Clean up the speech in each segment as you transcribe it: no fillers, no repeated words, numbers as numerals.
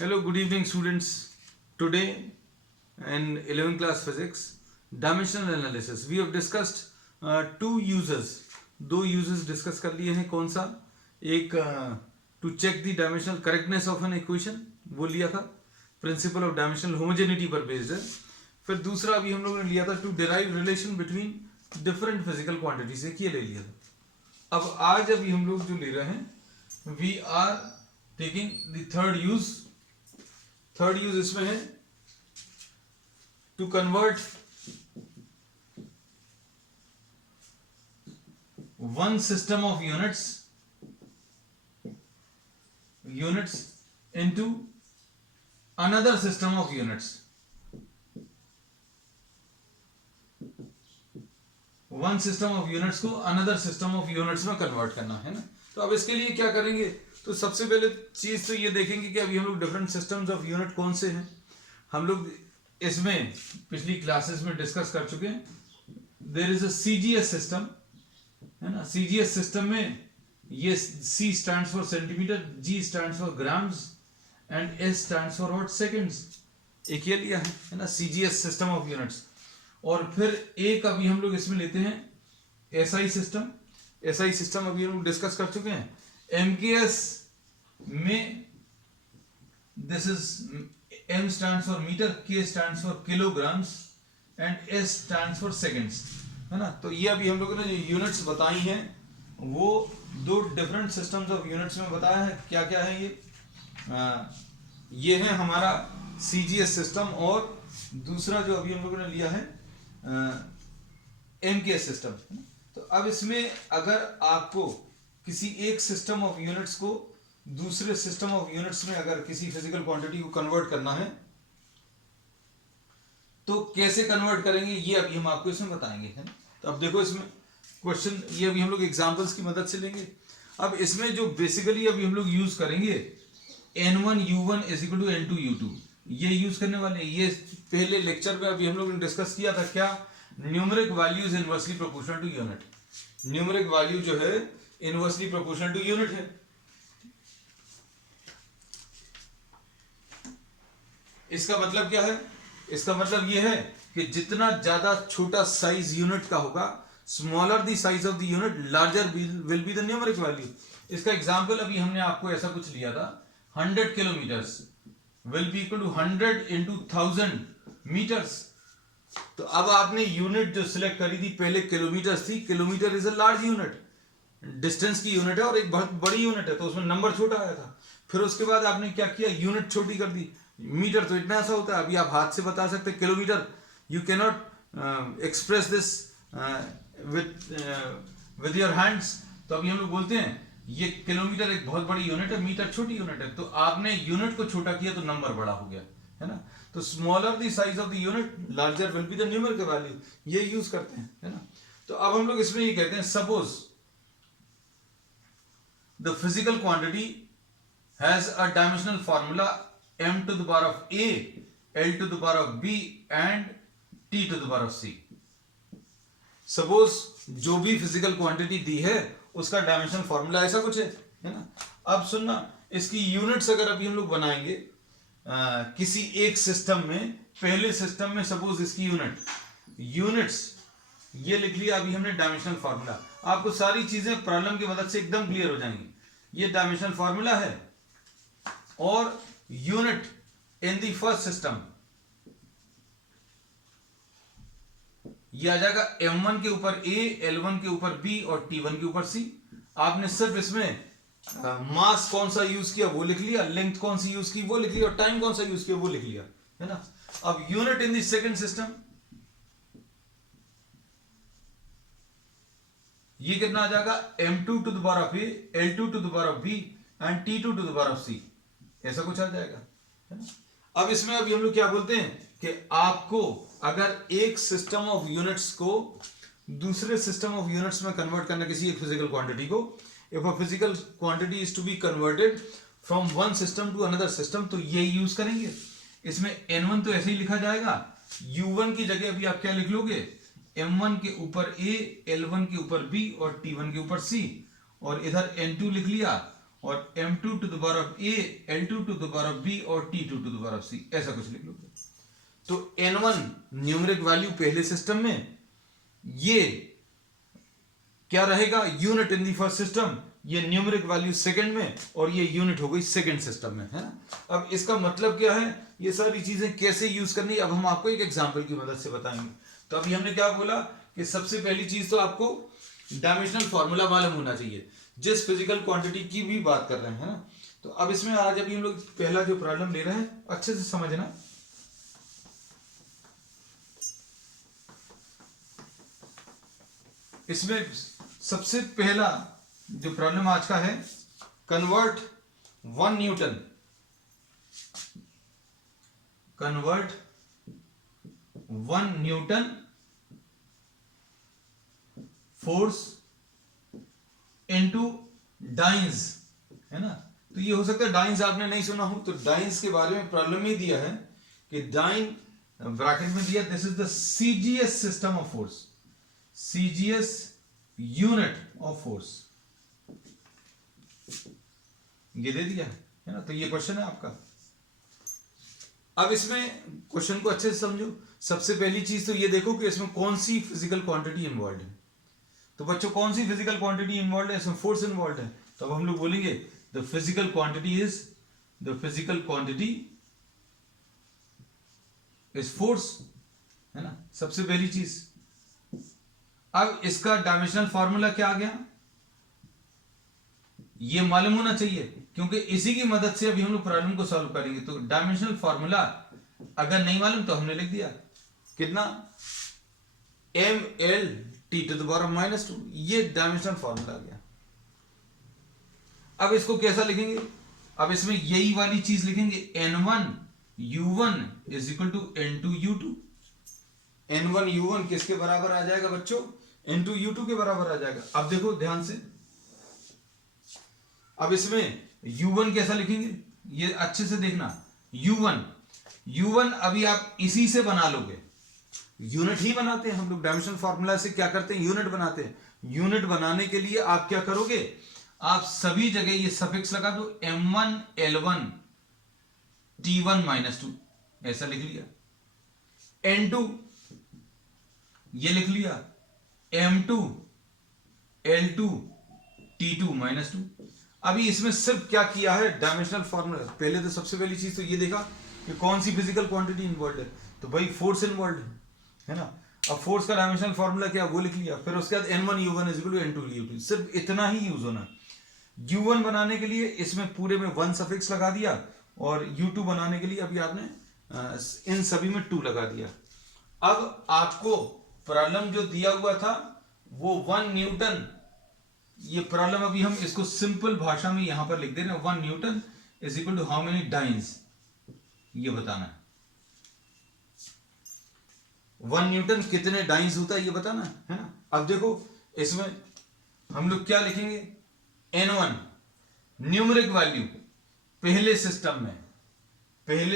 Hello, good evening, students. Today, in 11th class physics, dimensional analysis, we have discussed two uses. दो uses discuss कर लिए हैं. कौन सा? एक to check the dimensional correctness of an equation, वो लिया था. Principle of dimensional homogeneity पर based है. फिर दूसरा अभी हम लोगों ने लिया था to derive relation between different physical quantities. एक ये ले लिया था. अब आज अभी हम लोग जो ले रहे हैं, we are taking the third use. Third use इसमें है to convert one system of units into another system of units. One system of units को अनदर सिस्टम ऑफ यूनिट्स में कन्वर्ट करना है ना. तो अब इसके लिए क्या करेंगे? तो सबसे पहले चीज तो ये देखेंगे कि अभी हम लोग डिफरेंट सिस्टम्स ऑफ यूनिट कौन से हैं. हम लोग इसमें पिछली क्लासेस में डिस्कस कर चुके हैं. There is a CGS system, है ना. सीजीएस सिस्टम में ये C stands for centimetre, G stands for grams and S stands for what, seconds. एक ये लिया है ना, सीजीएस सिस्टम ऑफ यूनिट्स. और फिर एक अभी हम लोग इसमें लेते हैं एसआई सिस्टम. एसआई सिस्टम अभी हम लोग डिस्कस कर चुके हैं. एमकेएस में this is M stands for metre, K stands for kilograms and S stands for seconds, है ना. तो ये अभी हम लोगों ने जो यूनिट्स बताई हैं वो दो डिफरेंट सिस्टम्स ऑफ यूनिट्स में बताया है. क्या क्या है ये है हमारा सीजीएस सिस्टम और दूसरा जो अभी हम लोगों ने लिया है एमकेएस सिस्टम. तो अब इसमें अगर आपको किसी एक सिस्टम ऑफ यूनिट्स को दूसरे सिस्टम ऑफ यूनिट्स में अगर किसी फिजिकल क्वांटिटी को कन्वर्ट करना है तो कैसे कन्वर्ट करेंगे ये अभी हम आपको इसमें बताएंगे, है ना. तो अब देखो इसमें क्वेश्चन ये अभी हम लोग एग्जांपल्स की मदद से लेंगे. अब इसमें जो बेसिकली अभी हम लोग यूज करेंगे n1 u1 is equal to n2 u2, ये यूज करने वाले. ये पहले लेक्चर में अभी हम लोग ने डिस्कस किया था. क्या? Numeric value is inversely proportional to unit. Numeric value जो है इनवर्सली प्रोपोर्शनल टू यूनिट है. इसका मतलब क्या है? इसका मतलब यह है कि जितना ज्यादा छोटा साइज यूनिट का होगा, smaller the size of the unit, larger will be the numeric value. इसका एग्जांपल अभी हमने आपको ऐसा कुछ लिया था. 100 kilometres will be equal to 100 into 1000 metres. तो अब आपने यूनिट जो सिलेक्ट करी थी पहले किलोमीटर्स थी. Kilometre is a large unit, distance की यूनिट है और एक बहुत बड़ी यूनिट है, तो उसमें नंबर छोटा आया था. फिर उसके बाद आपने क्या किया? यूनिट छोटी कर दी. मीटर तो इतना ऐसा होता है, अभी आप हाथ से बता सकते. Kilometre you can not express this with your hands. तो अभी हम लोग बोलते हैं ये किलोमीटर एक बहुत बड़ी यूनिट है, मीटर छोटी यूनिट है. तो आपने यूनिट को छोटा किया तो नंबर बड़ा हो गया, है ना. तो smaller the size of the unit, larger will be the numerical value. ये यूज करते हैं, है ना. तो अब हम लोग इसमें ये कहते हैं suppose the physical quantity has a dimensional formula m to the power of a, l to the power of b and t to the power of c. Suppose जो भी फिजिकल क्वांटिटी दी है उसका डायमेंशनल फॉर्मूला ऐसा कुछ है ना. अब सुनना, इसकी यूनिट्स अगर अभी हम लोग बनाएंगे किसी एक सिस्टम में, पहले सिस्टम में सपोज इसकी यूनिट्स ये लिख लिया अभी हमने डायमेंशनल फॉर्मूला. आपको सारी चीजें प्रॉब्लम की मदद से एकदम क्लियर हो जाएंगी. ये डायमेंशनल फॉर्मूला है और unit in the first system ये आ जाएगा m1 के ऊपर a, l1 के ऊपर b और t1 के ऊपर c. आपने सिर्फ इसमें मास कौन सा यूज किया वो लिख लिया, लेंथ कौन सी यूज की वो लिख लिया और टाइम कौन सा यूज किया वो लिख लिया, है ना. अब unit in the second system ये कितना आ जाएगा? m2 to the power of a, l2 to the power of b and t2 to the power of c. ऐसा कुछ आ जाएगा, है ना. अब इसमें अभी हम लोग क्या बोलते हैं कि आपको अगर एक सिस्टम ऑफ यूनिट्स को दूसरे सिस्टम ऑफ यूनिट्स में कन्वर्ट करना, किसी एक फिजिकल क्वांटिटी को, if a physical quantity is to be converted from one system to another system, तो ये यूज करेंगे. इसमें n1 तो ऐसे ही लिखा जाएगा. u1 की जगह अभी आप क्या लिख लोगे? m1 के ऊपर a, l1 के ऊपर b और t1 के ऊपर c, और इधर n2 लिख लिया और m2 to the power of a, l2 to the power of b और t2 to the power of c, ऐसा कुछ लिख लोगे। तो n1 न्यूमेरिक वैल्यू पहले सिस्टम में, ये क्या रहेगा, unit in the first system, ये न्यूमेरिक वैल्यू सेकंड में, और ये यूनिट हो गई सेकंड सिस्टम में, है ना। अब इसका मतलब क्या है, ये सारी चीजें कैसे यूज करनी है, अब हम आपको एक एग्जांपल की मदद से बताएंगे। तो अभी हमने क्या बोला कि सबसे पहली चीज तो आपको डायमेंशनल फॉर्मूला मालूम होना चाहिए जिस फिजिकल क्वांटिटी की भी बात कर रहे हैं, है ना। तो अब इसमें आज अभी हम लोग पहला जो प्रॉब्लम ले रहे हैं अच्छे से समझना। इसमें सबसे पहला जो प्रॉब्लम आज का है, convert 1 Newton force into dice, है ना। तो ये हो सकता है डाइंस आपने नहीं सुना हो, तो डाइंस के बारे में प्रॉब्लम ही दिया है कि डाइन ब्रैकेट में दिया, this is the CGS system of force, CGS unit of force, ये दे दिया है ना। तो ये क्वेश्चन है आपका। अब इसमें क्वेश्चन को अच्छे से समझो। सबसे पहली चीज तो ये देखो कि इसमें कौन सी फिजिकल क्वांटिटी इन्वॉल्व है। तो बच्चों कौन सी फिजिकल क्वांटिटी इन्वॉल्व है, इसमें फोर्स इन्वॉल्व है। तो अब हम लोग बोलेंगे the physical quantity is force, है ना, सबसे पहली चीज। अब इसका डायमेंशनल फॉर्मूला क्या आ गया, ये मालूम होना चाहिए, क्योंकि इसी की मदद से अभी हम लोग प्रॉब्लम को सॉल्व करेंगे। तो डायमेंशनल फॉर्मूला अगर नहीं मालूम तो हमने लिख दिया कितना, ml t to the power of -2, ये डायमेंशनल फॉर्मूला आ गया। अब इसको कैसा लिखेंगे, अब इसमें यही वाली चीज लिखेंगे, n1 u1 is equal to n2 u2। n1 u1 किसके बराबर आ जाएगा बच्चों, n2 u2 के बराबर आ जाएगा। अब देखो ध्यान से, अब इसमें u1 कैसा लिखेंगे, ये अच्छे से देखना, u1 अभी आप इसी से बना लोगे, यूनिट ही बनाते हैं हम लोग, डायमेंशनल फार्मूला से क्या करते हैं, यूनिट बनाते हैं। यूनिट बनाने के लिए आप क्या करोगे, आप सभी जगह ये सफिक्स लगा दो, m1 l1 t1 -2, ऐसा लिख लिया। n2 ये लिख लिया, m2 l2 t2 -2। अभी इसमें सिर्फ क्या किया है, डायमेंशनल फॉर्मूला। पहले तो सबसे पहली चीज तो ये देखा कि कौन सी फिजिकल क्वांटिटी इन्वॉल्व है, तो भाई फोर्स इन्वॉल्व है ना। अब फोर्स का डायमेंशनल फॉर्मूला क्या, वो लिख लिया। फिर उसके बाद n1 u1 is equal to n2 u2, सिर्फ इतना ही यूज होना। u1 बनाने के लिए इसमें पूरे में 1 सफिक्स लगा दिया, और u2 बनाने के लिए अभी आपने इन सभी में 2 लगा दिया। अब आपको प्रॉब्लम जो दिया हुआ था वो 1 न्यूटन, ये प्रॉब्लम अभी हम इसको सिंपल भाषा में यहां पर लिख दे रहे हैं, 1 newton is equal to how many dynes, ये बताना है। 1 न्यूटन कितने डाइंस होता है ये बताना है ना। अब देखो इसमें हम लोग क्या लिखेंगे, n1 न्यूमेरिक वैल्यू पहले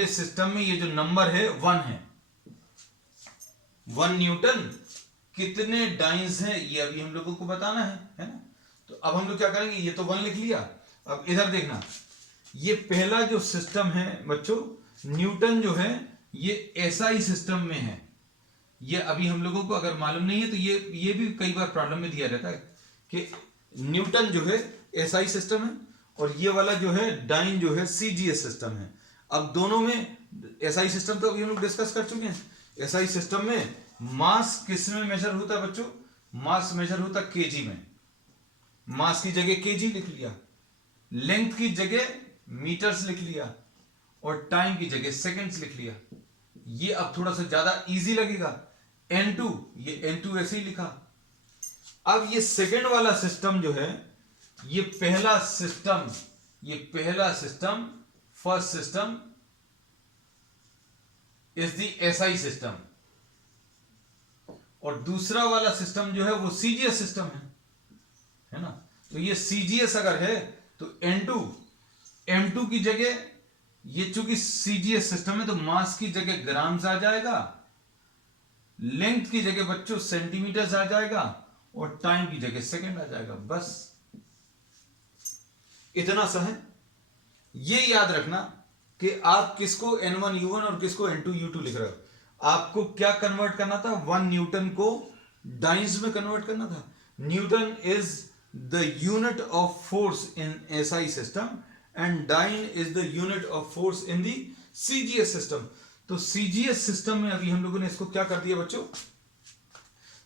सिस्टम में ये जो नंबर है 1 है। 1 न्यूटन कितने डाइंस हैं ये अभी हम लोगों को बताना है ना। तो अब हम लोग क्या करेंगे, ये तो 1 लिख लिया। अब इधर देखना, ये पहला जो सिस्टम है बच्चों, न्यूटन जो है ये एसआई सिस्टम में है। ये अभी हम लोगों को अगर मालूम नहीं है तो ये भी कई बार प्रॉब्लम में दिया रहता है कि न्यूटन जो है एसआई सिस्टम है, और ये वाला जो है डाइन जो है सीजीएस सिस्टम है। अब दोनों में एसआई सिस्टम तो अभी हम लोग डिस्कस कर चुके हैं। एसआई सिस्टम में मास किस में मेजर होता है बच्चों, मास मेजर होता है केजी में। मास की जगह केजी लिख लिया, लेंथ की जगह मीटर्स लिख लिया, और टाइम की जगह सेकंड्स लिख लिया। ये अब थोड़ा सा ज्यादा इजी लगेगा। n2 ये n2 ऐसे ही लिखा। अब ये सेकंड वाला सिस्टम जो है, ये पहला system first system is the SI system, और दूसरा वाला सिस्टम जो है वो सीजीएस सिस्टम है ना। तो ये सीजीएस अगर है तो n2 m2 की जगह, ये चूंकि सीजीएस सिस्टम है तो मास की जगह ग्राम्स आ जाएगा, लेंथ की जगह बच्चों सेंटीमीटर्स आ जाएगा, और टाइम की जगह सेकंड आ जाएगा। बस इतना सा है। ये याद रखना कि आप किसको N1U1 और किसको N2U2 लिख रहे हो। आपको क्या कन्वर्ट करना था, 1 न्यूटन को डाइन्स में कन्वर्ट करना था। Newton is the unit of force in SI system and dyne is the unit of force in the CGS system. तो CGS सिस्टम में अभी हम लोगों ने इसको क्या कर दिया बच्चों,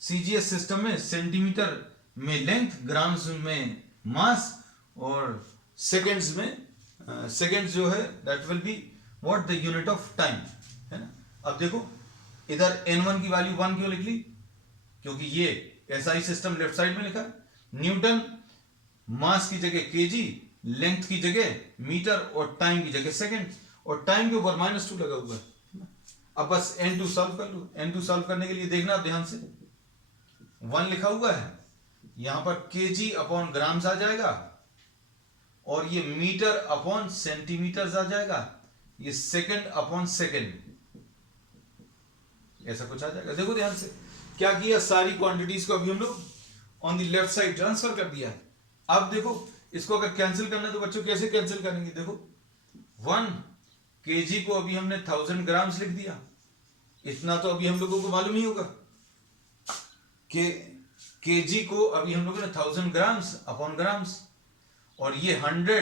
CGS सिस्टम में सेंटीमीटर में लेंथ, ग्राम्स में मास और सेकेंड्स में सेकेंड्स जो है that will be what, the unit of time, है ना। अब देखो इधर N1 की वैल्यू 1 क्यों लिख ली, क्योंकि ये SI सिस्टम लेफ्ट साइड में लिखा है। न्यूटन मास की जगह केजी, लेंथ की जगह मीटर और टाइम की जगह सेकेंड, और टाइम के ऊपर -2 लगा हुआ है। अब बस N2 सॉल्व कर लो। N2 सॉल्व करने के लिए देखना आप ध्यान से, 1 लिखा हुआ है, यहां पर केजी अपॉन ग्राम्स आ जाएगा और ये मीटर अपॉन सेंटीमीटर आ जाएगा, ये सेकंड अपॉन सेकंड, ऐसा कुछ आ जाएगा। देखो ध्यान से क्या किया, सारी क्वांटिटीज को अभी हम लोग on the left side transfer कर दिया है। अब देखो इसको अगर कैंसिल करना है तो बच्चों कैसे कैंसिल करेंगे, देखो 1 केजी को अभी हमने 1000 ग्राम्स लिख दिया, इतना तो अभी हम लोगों को मालूम ही होगा कि केजी को अभी हम लोगों ने 1000 ग्राम्स अपॉन ग्राम्स, और ये 100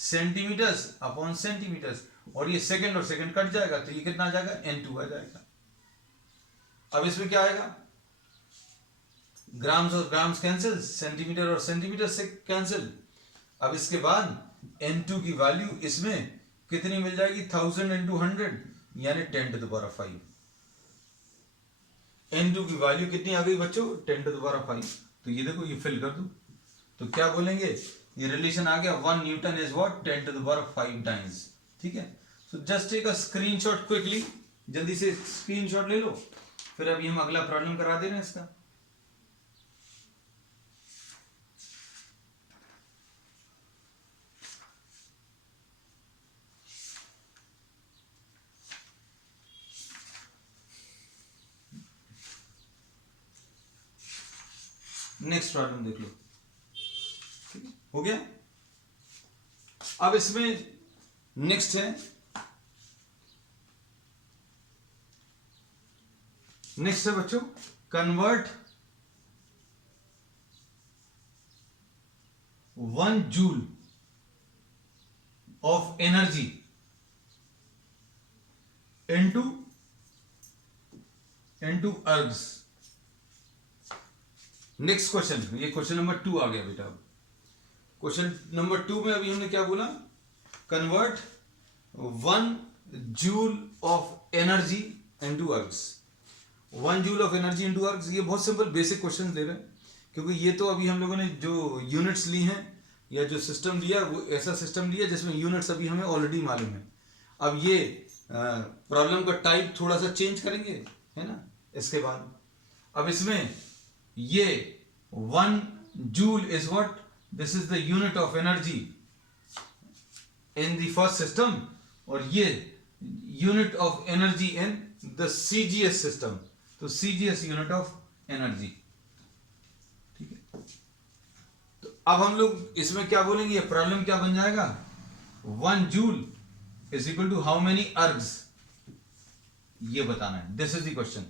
सेंटीमीटर्स अपॉन सेंटीमीटर्स, और ये सेकंड और सेकंड कट जाएगा तो ये कितना आ जाएगा, N2 आ जाएगा। अब इसमें क्या आएगा, ग्राम्स और ग्राम्स कैंसिल, सेंटीमीटर और सेंटीमीटर से कैंसिल। अब इसके बाद N2 की वैल्यू इसमें कितनी मिल जाएगी, 1000 into 100 यानी 10⁵। N2 की वैल्यू कितनी आ गई बच्चों, 10⁵। तो ये देखो ये फिल कर दो तो क्या बोलेंगे, ये रिलेशन आ गया, 1 न्यूटन इज व्हाट, 10⁵ टाइम्स। ठीक है, so just take a screenshot quickly, जल्दी से स्क्रीनशॉट ले लो, फिर अभी हम अगला प्रॉब्लम करा दे रहे हैं इसका। नेक्स्ट प्रॉब्लम देख लो, ठीक है, हो गया। अब इसमें नेक्स्ट है, नेक्स्ट है बच्चों, convert 1 joule of energy into ergs. Next question, ये क्वेश्चन नंबर 2 आ गया बेटा। क्वेश्चन नंबर 2 में अभी हमने क्या बोला, convert 1 joule of energy into ergs. 1 joule of energy into ergs, ये बहुत सिंपल बेसिक क्वेश्चन दे रहे हैं, क्योंकि ये तो अभी हम लोगों ने जो यूनिट्स ली हैं या जो सिस्टम लिया वो ऐसा सिस्टम लिया जिसमें यूनिट्स अभी हमें ऑलरेडी मालूम है। अब ये प्रॉब्लम का टाइप थोड़ा सा चेंज करेंगे, है ना। इसके बाद अब इसमें ये 1 joule is what, this is the unit of energy in the first system, और ये unit of energy in the CGS system, तो CGS यूनिट ऑफ एनर्जी। ठीक है, तो अब हम लोग इसमें क्या बोलेंगे, प्रॉब्लम क्या बन जाएगा, 1 joule is equal to how many ergs, ये बताना है, दिस इज द क्वेश्चन।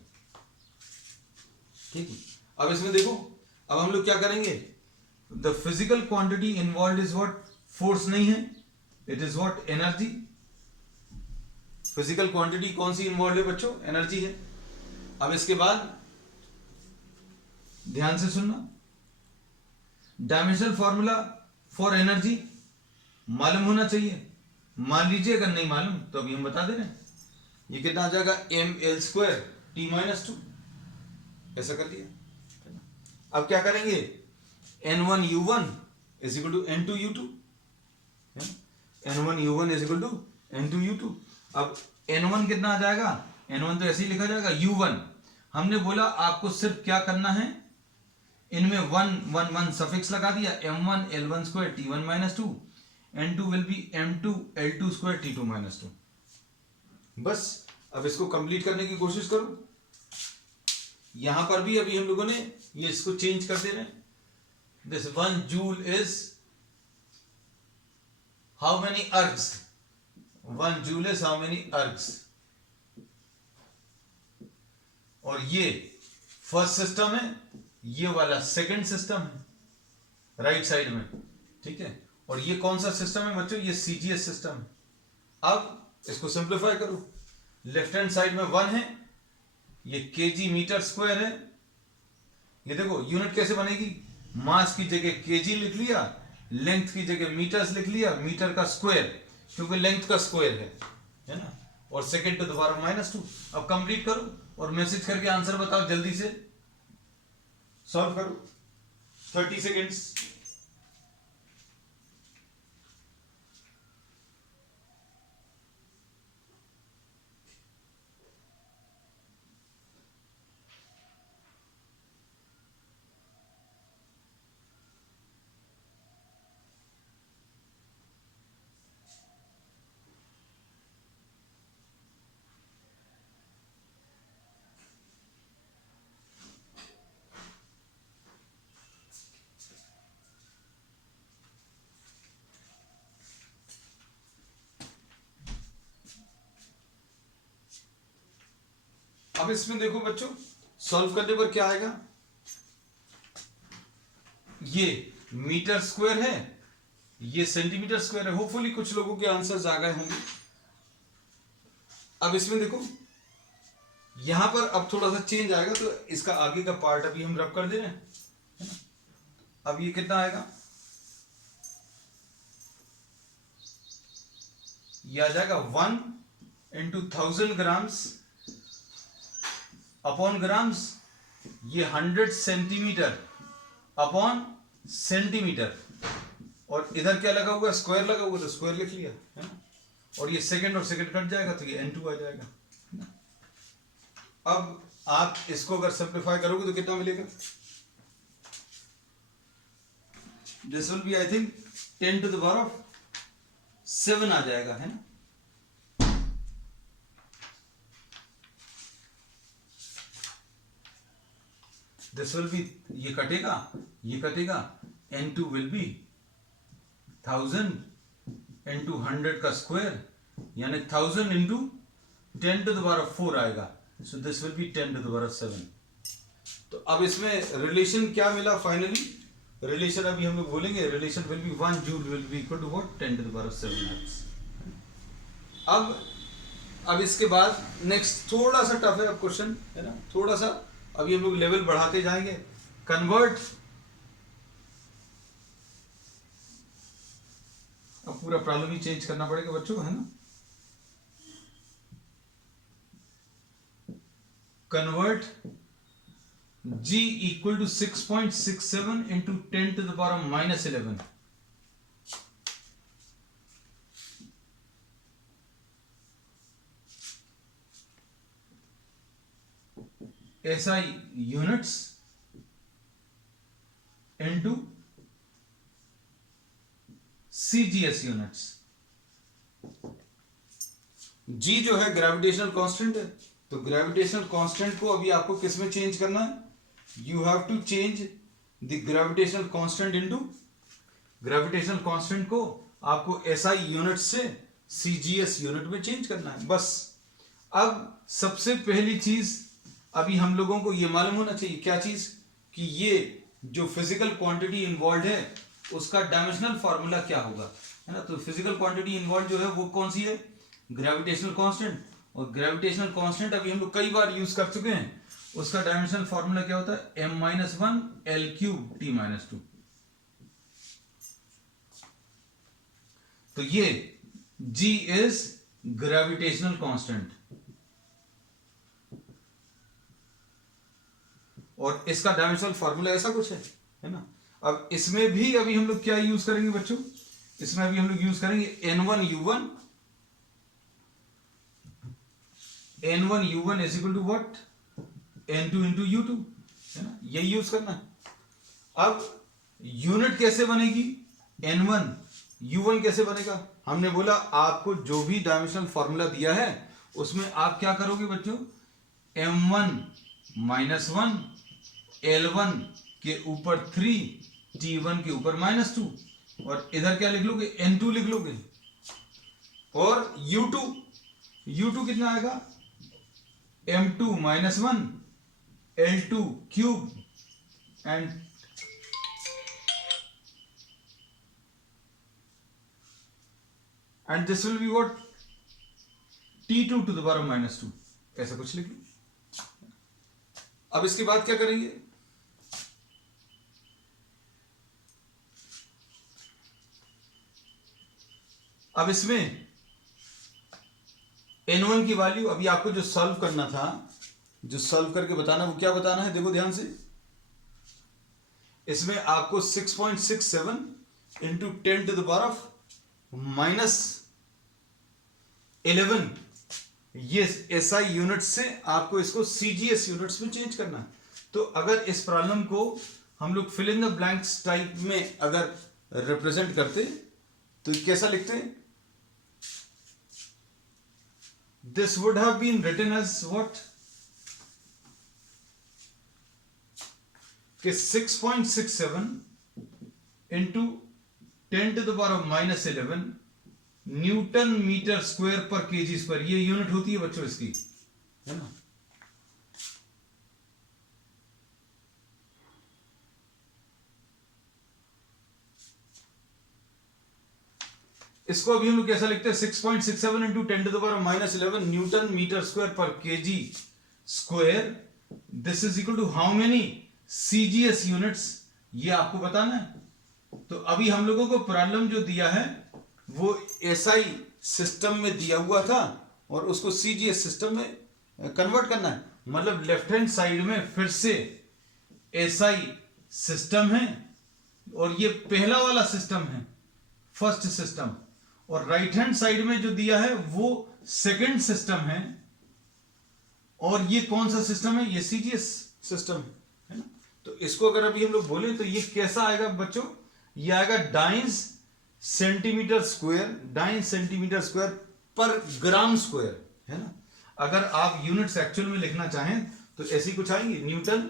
ठीक है, अब इसमें देखो, अब हम लोग क्या करेंगे, the physical quantity involve is what, force नहीं है, it is what, energy. Physical quantity कौन सी इन्वॉल्व है बच्चों, एनर्जी है। अब इसके बाद ध्यान से सुनना, डायमेंशनल फॉर्मूला फॉर एनर्जी मालूम होना चाहिए। मान लीजिए अगर नहीं मालूम तो अभी हम बता दे रहे हैं, ये कितना आ जाएगा, ml² t-2, ऐसा कर दिया। अब क्या करेंगे, N1U1 is equal to N2U2, N1U1 is equal to N2U2। अब N1 कितना आ जाएगा, N1 तो ऐसे ही लिखा जाएगा, U1 हमने बोला आपको सिर्फ क्या करना है, इनमें 1 सफिक्स लगा दिया, m1 l1² t1 - 2, n2 will be m2 l2² t2 - 2। बस अब इसको कंप्लीट करने की कोशिश करो। यहां पर भी अभी हम लोगों ने ये इसको चेंज कर दे रहे हैं, this 1 joule is how many ergs, 1 joule is how many ergs. और ये फर्स्ट सिस्टम है, ये वाला सेकंड सिस्टम है राइट साइड में, ठीक है। और ये कौन सा सिस्टम है बच्चों, ये सीजीएस सिस्टम है। अब इसको सिंप्लीफाई करो, लेफ्ट हैंड साइड में 1 है, ये केजी मीटर स्क्वायर है। ये देखो यूनिट कैसे बनेगी, मास की जगह केजी लिख लिया, लेंथ की जगह मीटर्स लिख लिया, मीटर का स्क्वायर क्योंकि लेंथ का स्क्वायर है ना, और सेकेंड टू द पावर -2। अब कंप्लीट करो और मैसेज करके आंसर बताओ, जल्दी से सॉल्व करो, 30 सेकेंड्स। अब इसमें देखो बच्चों, सॉल्व करने पर क्या आएगा, ये मीटर स्क्वायर है, ये सेंटीमीटर स्क्वायर है। होपफुली कुछ लोगों के आंसर्स आ गए होंगे। अब इसमें देखो यहां पर अब थोड़ा सा चेंज आएगा, तो इसका आगे का पार्ट अभी हम रब कर दे रहे हैं, है ना। अब ये कितना आएगा, ये आ जाएगा 1 × 1000 ग्राम्स अपॉन ग्राम्स, ये 100 सेंटीमीटर अपॉन सेंटीमीटर, और इधर क्या लगा हुआ है, स्क्वायर लगा हुआ, तो स्क्वायर लिख लिया, है ना। और ये सेकंड और सेकंड कट जाएगा तो ये n2 आ जाएगा, है ना। अब आप इसको अगर सिंप्लीफाई करोगे तो कितना मिलेगा, this will be I think 10 to the power 7 आ जाएगा, है ना। दिस विल बी, ये कटेगा, ये कटेगा, n2 विल बी 1000 × 100 का स्क्वायर, यानी 1000 × 10 टू द पावर 4 आएगा। So this will be 10 to the power 7। तो अब इसमें रिलेशन क्या मिला फाइनली, रिलेशन अभी हम लोग बोलेंगे, relation will be 1 joule will be equal to what, 10 to the power 7 hertz। अब इसके बाद नेक्स्ट थोड़ा सा टफ है अब क्वेश्चन, है ना, थोड़ा सा अभी हम लोग लेवल बढ़ाते जाएंगे। कन्वर्ट, अब पूरा प्रॉब्लम ही चेंज करना पड़ेगा बच्चों, है ना। Convert G equal to 6.67 × 10 to the power -11। SI units into CGS units. G जो है ग्रेविटेशनल कांस्टेंट है, तो ग्रेविटेशनल कांस्टेंट को अभी आपको किस में चेंज करना है, you have to change the gravitational constant into, gravitational constant को आपको SI यूनिट से CGS यूनिट में चेंज करना है, बस। अब सबसे पहली चीज अभी हम लोगों को ये मालूम होना चाहिए, क्या चीज, कि ये जो फिजिकल क्वांटिटी इन्वॉल्व है उसका डायमेंशनल फार्मूला क्या होगा, है ना। तो फिजिकल क्वांटिटी इन्वॉल्व जो है वो कौन सी है, ग्रेविटेशनल कांस्टेंट। और ग्रेविटेशनल कांस्टेंट अभी हम लोग कई बार यूज कर चुके हैं, उसका डायमेंशनल फार्मूला क्या होता है, m-1 L³ T-2। तो ये G इज ग्रेविटेशनल कांस्टेंट, और इसका डायमेंशनल फार्मूला ऐसा कुछ है ना। अब इसमें भी अभी हम लोग क्या यूज करेंगे बच्चों, इसमें अभी हम लोग यूज करेंगे N1U1 is equal to what, N2 × U2, है ना, यही यूज करना है। अब यूनिट कैसे बनेगी, N1U1 कैसे बनेगा, हमने बोला आपको जो भी डायमेंशनल फार्मूला दिया है उसमें आप क्या करोगे बच्चों, m1 - 1 L1 के ऊपर 3 T1 के ऊपर -2, और इधर क्या लिख लोगे, N2 लिख लोगे, और U2 कितना आएगा, M2 minus 1 L2 cube and this will be what, T2 to the power minus 2, ऐसा कुछ लिख लो। अब इसके बाद क्या करेंगे, अब इसमें N1 की वैल्यू अभी आपको जो सॉल्व करना था, जो सॉल्व करके बताना, वो क्या बताना है, देखो ध्यान से। इसमें आपको 6.67 into 10 to the power of minus 11 ये SI यूनिट से आपको इसको CGS यूनिट्स में चेंज करना है। तो अगर इस प्रॉब्लम को हम लोग fill in the blanks type में अगर रिप्रेजेंट करते तो कैसा लिखते, this would have been written as what, कि 6.67 into 10 to the power of minus 11 newton metre square पर केजी पर, ये यूनिट होती है बच्चों इसकी, है ना। इसको अभी हम लोग कैसा लिखते हैं, 6.67 into 10 to the power minus 11 newton metre square पर KG square, this is equal to how many CGS units, ये आपको बताना है। तो अभी हम लोगों को प्रॉब्लम जो दिया है वो एसआई सिस्टम में दिया हुआ था और उसको सीजीएस सिस्टम में कन्वर्ट करना है। मतलब लेफ्ट हैंड साइड में फिर से एसआई सिस्टम है और ये पहला वाला सिस्टम है, फर्स्ट सिस्टम, और राइट हैंड साइड में जो दिया है वो सेकंड सिस्टम है। और ये कौन सा सिस्टम है, ये सीजीएस सिस्टम है ना। तो इसको अगर अभी हम लोग बोले तो ये कैसा आएगा बच्चों, ये आएगा डाइंस सेंटीमीटर स्क्वायर पर ग्राम स्क्वायर, है ना। अगर आप यूनिट्स एक्चुअल में लिखना चाहें तो ऐसी कुछ आएंगी, न्यूटन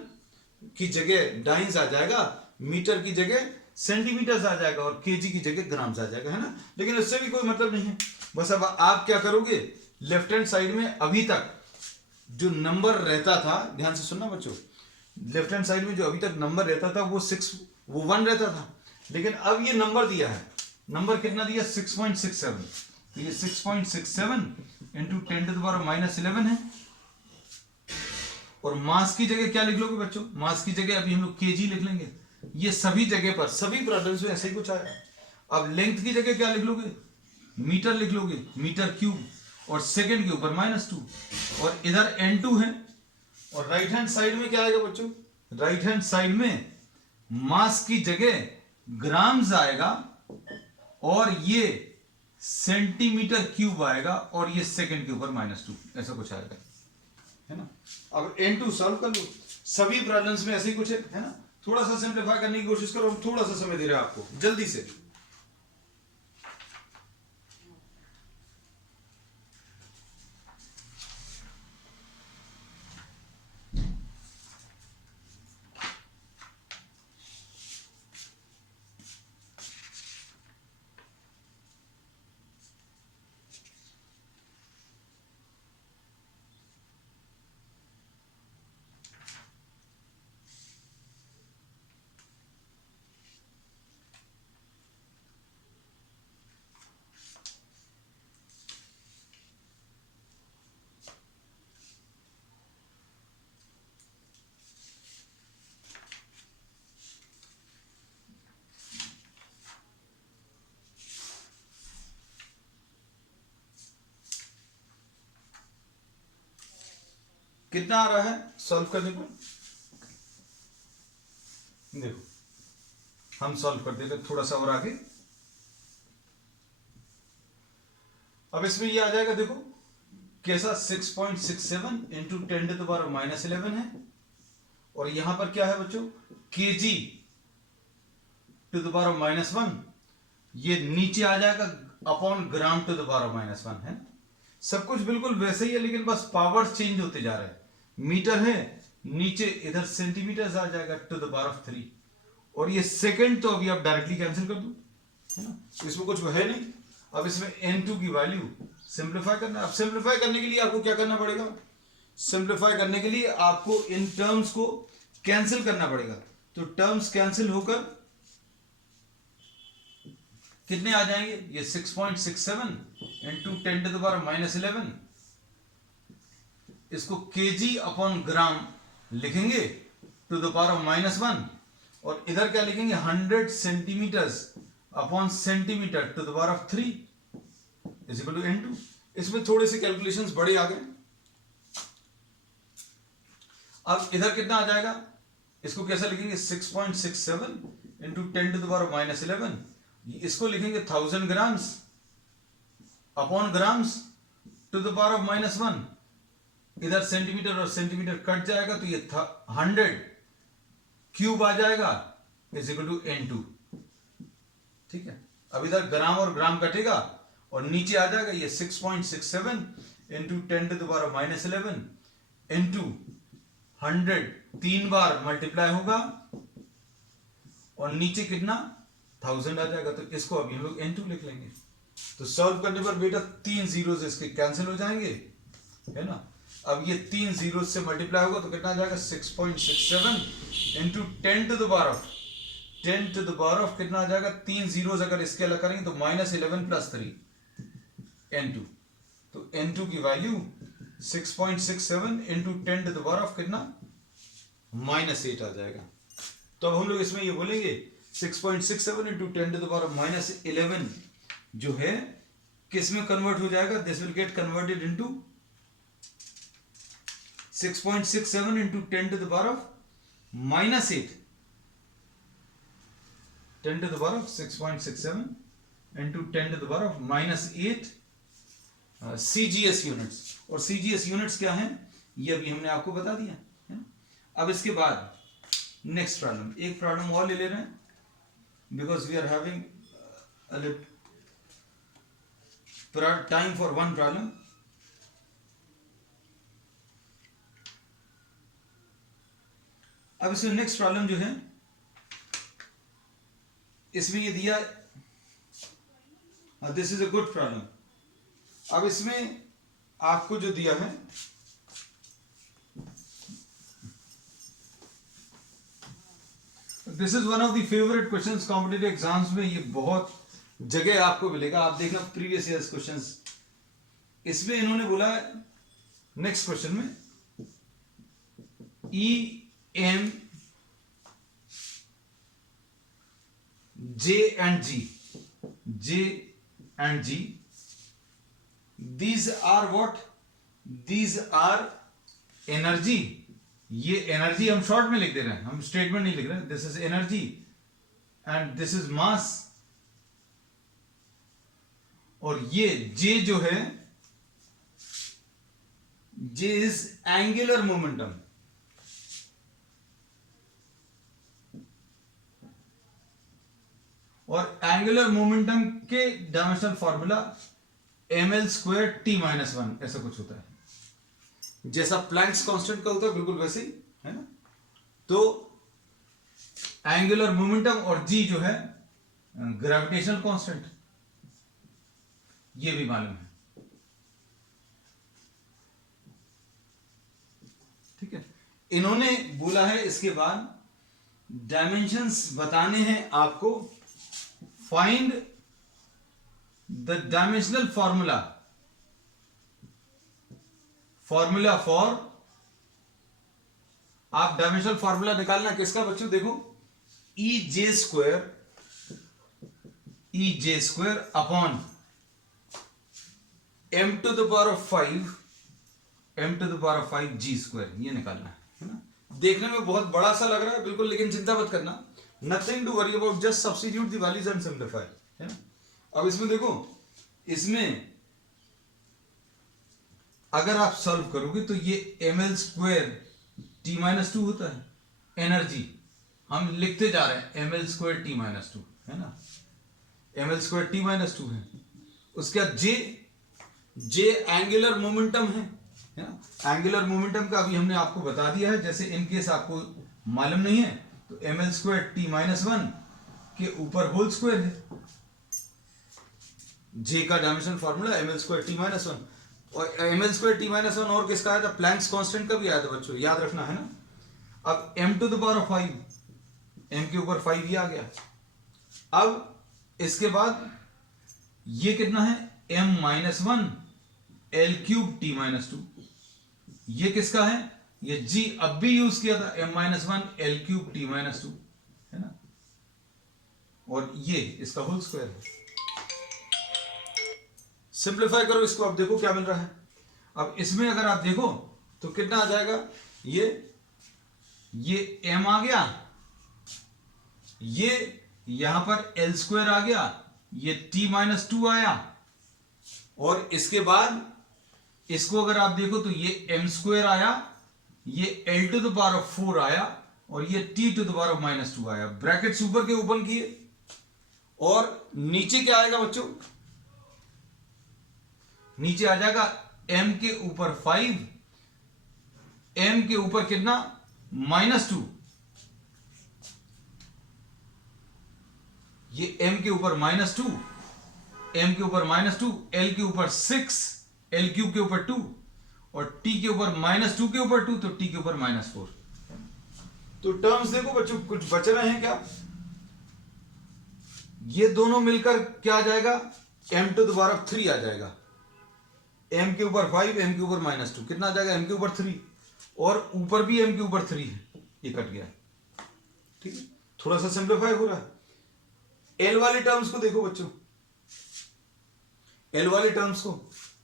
की जगह डाइंस आ जाएगा, मीटर की जगह सेंटीमीटर आ जाएगा और केजी की जगह ग्राम्स आ जाएगा, है ना। लेकिन इससे भी कोई मतलब नहीं है। बस अब आप क्या करोगे, लेफ्ट हैंड साइड में अभी तक जो नंबर रहता था, ध्यान से सुनना बच्चों, लेफ्ट हैंड साइड में जो अभी तक नंबर रहता था वो 1 रहता था। लेकिन अब ये नंबर दिया है, नंबर कितना दिया, 6.67, तो ये 6.67 into 10 to the power minus 11 है। और मास की जगह क्या लिख लोगे बच्चों, मास की जगह अभी हम लोग केजी लिख लेंगे। ये सभी जगह पर, सभी प्रॉब्लम्स में ऐसे ही कुछ आया। अब लेंथ की जगह क्या लिख लोगे, मीटर लिख लोगे, मीटर क्यूब, और सेकंड के ऊपर -2, और इधर N2 है। और राइट हैंड साइड में क्या आएगा बच्चों, राइट हैंड साइड में मास की जगह ग्राम्स आएगा और ये सेंटीमीटर क्यूब आएगा और ये सेकंड के ऊपर -2, ऐसा कुछ आएगा, है ना। अब N2 सॉल्व कर लो, सभी प्रॉब्लम्स में ऐसे ही कुछ है ना। थोड़ा सा सिंप्लीफाई करने की कोशिश करो, हम थोड़ा सा समय दे रहे हैं आपको, जल्दी से। कितना आ रहा है सॉल्व करने पर, देखो हम सॉल्व कर देते थोड़ा सा और आगे। अब इसमें ये आ जाएगा, देखो कैसा, 6.67 into 10 to the power minus 11 है। और यहां पर क्या है बच्चों, केजी टू द पावर -1, ये नीचे आ जाएगा upon gram to the power -1, है। सब कुछ बिल्कुल वैसे ही है, लेकिन बस पावर्स चेंज होते जा रहे हैं। मीटर है, नीचे इधर सेंटीमीटर आ जाएगा टू द पावर ऑफ 3, और ये सेकंड तो अभी आप डायरेक्टली कैंसिल कर दो, है ना। तो इसमें कुछ है नहीं। अब इसमें n2 की वैल्यू सिंप्लीफाई करना है। अब सिंप्लीफाई करने के लिए आपको क्या करना पड़ेगा, सिंप्लीफाई करने के लिए आपको इन टर्म्स को कैंसिल करना पड़ेगा। तो टर्म्स कैंसिल होकर कितने आ जाएंगे, ये 6.67 इंटू 10⁻11, इसको केजी अपॉन ग्राम लिखेंगे टू द पावर ऑफ -1, और इधर क्या लिखेंगे 100 centimetres upon centimetre to the power of 3 is equal to n2। इसमें थोड़े से कैलकुलेशंस बड़े आ गए। अब इधर कितना आ जाएगा, इसको कैसा लिखेंगे 6.67 इंटू 10⁻11, इसको लिखेंगे 1000 grams upon grams to the power of -1, इधर सेंटीमीटर और सेंटीमीटर कट जाएगा तो ये 100 क्यूब आ जाएगा इज इक्वल टू n2। ठीक है, अब इधर ग्राम और ग्राम कटेगा और नीचे आ जाएगा ये 6.67 इंटू 10⁻11 इंटू 100 3 बार मल्टीप्लाई होगा और नीचे कितना 1000 आ जाएगा। तो इसको अभी हम लोग n2 लिख लेंगे। तो सॉल्व करने पर बेटा 3 जीरोस इसके कैंसिल हो जाएंगे, है ना। अब ये 3 जीरोस से मल्टीप्लाई होगा तो कितना आ जाएगा 6.67 into 10 to the power of कितना आ जाएगा, 3 जीरोस अगर इसके अलग करेंगे तो -11 + 3 n2। तो n2 की value 6.67 into 10 to the power of कितना -8 आ जाएगा। तो अब हम लोग इसमें ये बोलेंगे 6.67 into 10 to the power of -11 जो है किस में कन्वर्ट हो जाएगा, this will get converted into 6.67 into 10 to the power of -8, 10 to the power of 6.67 into 10 to the power of -8 CGS units. और CGS यूनिट्स क्या है ये अभी हमने आपको बता दिया है। अब इसके बाद नेक्स्ट प्रॉब्लम, एक प्रॉब्लम और ले ले रहे हैं because we are having time for one problem. अब इसमें नेक्स्ट प्रॉब्लम जो है इसमें ये दिया, this is a good problem. अब इसमें आपको जो दिया है this is one of the favourite questions competitive exams में, ये बहुत जगह आपको मिलेगा। आप देखना प्रीवियस ईयर्स क्वेश्चंस, इसमें इन्होंने बोला नेक्स्ट क्वेश्चन में EM J and G these are what, these are energy। ये एनर्जी हम शॉर्ट में लिख दे रहे हैं, हम स्टेटमेंट नहीं लिख रहे हैं। This is energy and this is mass, और ये J जो है J इज एंगुलर मोमेंटम। और एंगुलर मोमेंटम के डायमेंशनल फॉर्मूला ml² t-1 ऐसा कुछ होता है, जैसा प्लैंक्स कांस्टेंट का होता है बिल्कुल वैसे ही, है ना। तो एंगुलर मोमेंटम और G जो है ग्रेविटेशनल कांस्टेंट, ये भी मालूम है। ठीक है, इन्होंने बोला है इसके बाद डायमेंशंस बताने हैं आपको, find the dimensional formula for, आप डायमेंशनल फॉर्मूला निकालना किसका बच्चों, देखो EJ² upon m to the power of 5 G², ये निकालना है ना। देखने में बहुत बड़ा सा लग रहा है बिल्कुल, लेकिन चिंता मत करना, nothing to worry about, just substitute the values and simplify, है ना। अब इसमें देखो, इसमें अगर आप सॉल्व करोगे तो ये ml² t-2 होता है। एनर्जी हम लिखते जा रहे हैं ml² t-2, है ना, ml² t-2 है। उसके बाद J एंगुलर मोमेंटम है ना। एंगुलर मोमेंटम का अभी हमने आपको बता दिया है, जैसे इन केस आपको मालूम नहीं है तो ml² t-1 के ऊपर होल स्क्वायर है। जे का डायमेंशन फार्मूला ml²t-1, और ml²t-1 और किसका आया था, प्लैंक्स कांस्टेंट का भी आया था बच्चों, याद रखना है ना। अब m⁵, m के ऊपर 5 ये आ गया। अब इसके बाद ये कितना है, m-1 l³t-2, ये किसका है, ये g अब भी यूज किया था, m-1 l³t-2 है ना, और ये इसका होल स्क्वायर है। सिंप्लीफाई करो इसको, अब देखो क्या मिल रहा है। अब इसमें अगर आप देखो तो कितना आ जाएगा, ये m आ गया, ये यहां पर l² आ गया, ये t-2 आया, और इसके बाद इसको अगर आप देखो तो ये m² आया, ये l⁴ आया, और ये t⁻⁻2 आया। ब्रैकेट्स ऊपर के ओपन किए, और नीचे क्या आएगा बच्चों, नीचे आ जाएगा m के ऊपर 5, m के ऊपर कितना, -2, ये m के ऊपर -2, m के ऊपर -2, l के ऊपर 6, l³ के ऊपर 2, और t के ऊपर -2 के ऊपर 2, तो t के ऊपर -4। तो टर्म्स देखो बच्चों, कुछ बच रहे हैं क्या, ये दोनों मिलकर क्या आ जाएगा, m⁻³ आ जाएगा, m के ऊपर 5, m के ऊपर -2, कितना आ जाएगा, m के ऊपर 3, और ऊपर भी m के ऊपर 3 है, ये कट गया। ठीक है, थोड़ा सा सिंप्लीफाई हो रहा है। l वाले टर्म्स को देखो बच्चों, l वाले टर्म्स को,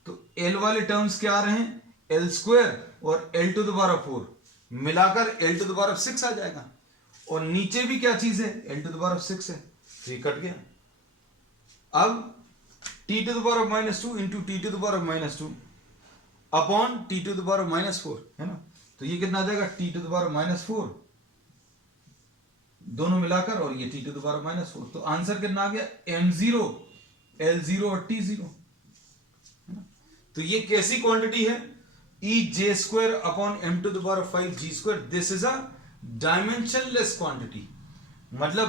तो l वाले टर्म्स क्या आ रहे हैं, l² और l⁴ मिलाकर l⁻6 आ जाएगा, और नीचे भी क्या चीज है, l⁻6 है, तो ये कट गया। अब t⁻⁻2 into t⁻⁻2 upon t⁻⁻4 है ना, तो ये कितना आ जाएगा, t⁻⁻4 दोनों मिलाकर, और ये t⁻⁻4, तो आंसर कितना आ गया, m0, l0 और t0 है ना। तो ये कैसी क्वांटिटी है, ej² upon m⁵g², this is a dimensionless quantity. मतलब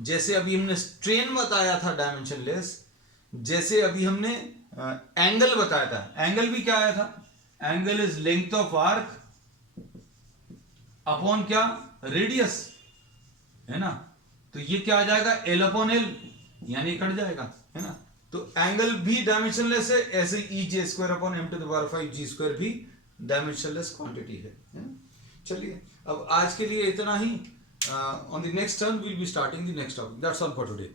जैसे अभी हमने स्ट्रेन बताया था डायमेंशनलेस, जैसे अभी हमने एंगल बताया था, एंगल भी क्या आया था, angle is length of arc upon क्या, रेडियस है ना, तो ये क्या आ जाएगा, l/l, यानी कट जाएगा है ना। तो एंगल भी डायमेंशनलेस है, ऐसे ej² अपॉन m⁵g² भी डायमेंशनलेस क्वांटिटी है ना? चलिए अब आज के लिए इतना ही। On the next term will be starting the next topic. That's all for today.